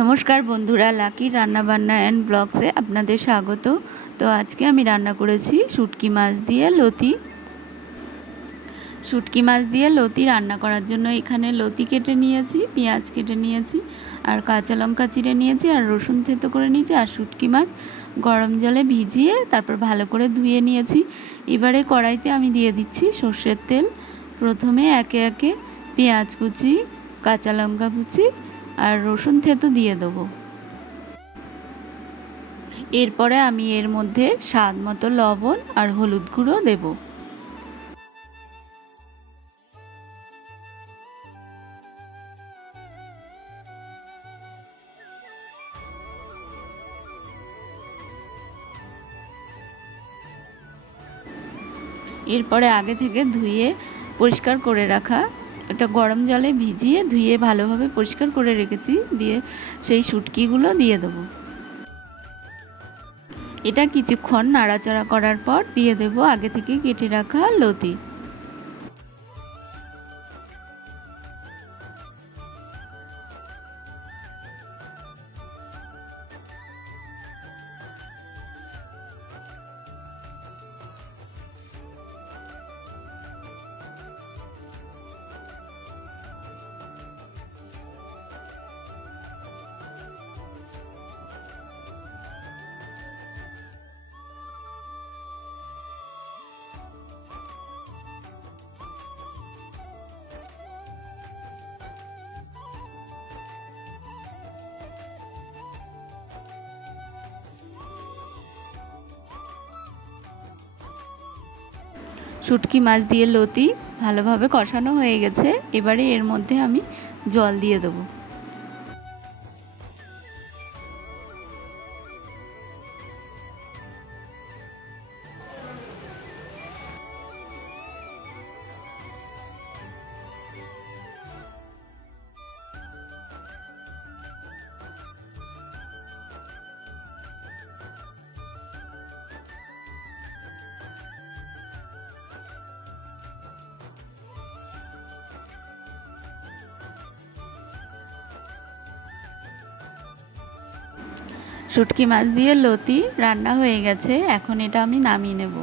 নমস্কার বন্ধুরা, লাকি রান্নাবান্না অ্যান্ড ব্লগসে আপনাদের স্বাগত। তো আজকে আমি রান্না করেছি শুটকি মাছ দিয়ে লতি। শুটকি মাছ দিয়ে লতি রান্না করার জন্য এখানে লতি কেটে নিয়েছি, পেঁয়াজ কেটে নিয়েছি, আর কাঁচা লঙ্কা চিড়ে নিয়েছি, আর রসুন থেতো করে নিয়েছি, আর শুটকি মাছ গরম জলে ভিজিয়ে তারপর ভালো করে ধুয়ে নিয়েছি। এবারে কড়াইতে আমি দিয়ে দিচ্ছি সর্ষের তেল। প্রথমে একে একে পেঁয়াজ কুচি, কাঁচা লঙ্কা কুচি আর রসুন থেতো দিয়ে দেবো। এরপরে আমি এর মধ্যে স্বাদ মতো লবণ আর হলুদ গুঁড়ো দেবো। এরপরে আগে থেকে ধুয়ে পরিষ্কার করে রাখা এটা গরম জলে ভিজিয়ে ধুয়ে ভালোভাবে পরিষ্কার করে রেখেছি, দিয়ে সেই শুটকিগুলো দিয়ে দেবো। এটা কিছুক্ষণ নাড়াচাড়া করার পর দিয়ে দেব আগে থেকে কেটে রাখা লতি। শুটকি মাছ দিয়ে লতি ভালোভাবে কষানো হয়ে গেছে। এবারে এর মধ্যে আমি জল দিয়ে দেবো। শুটকি মাছ দিয়ে লতি রান্না হয়ে গেছে এখন এটা আমি নামিয়ে নেব।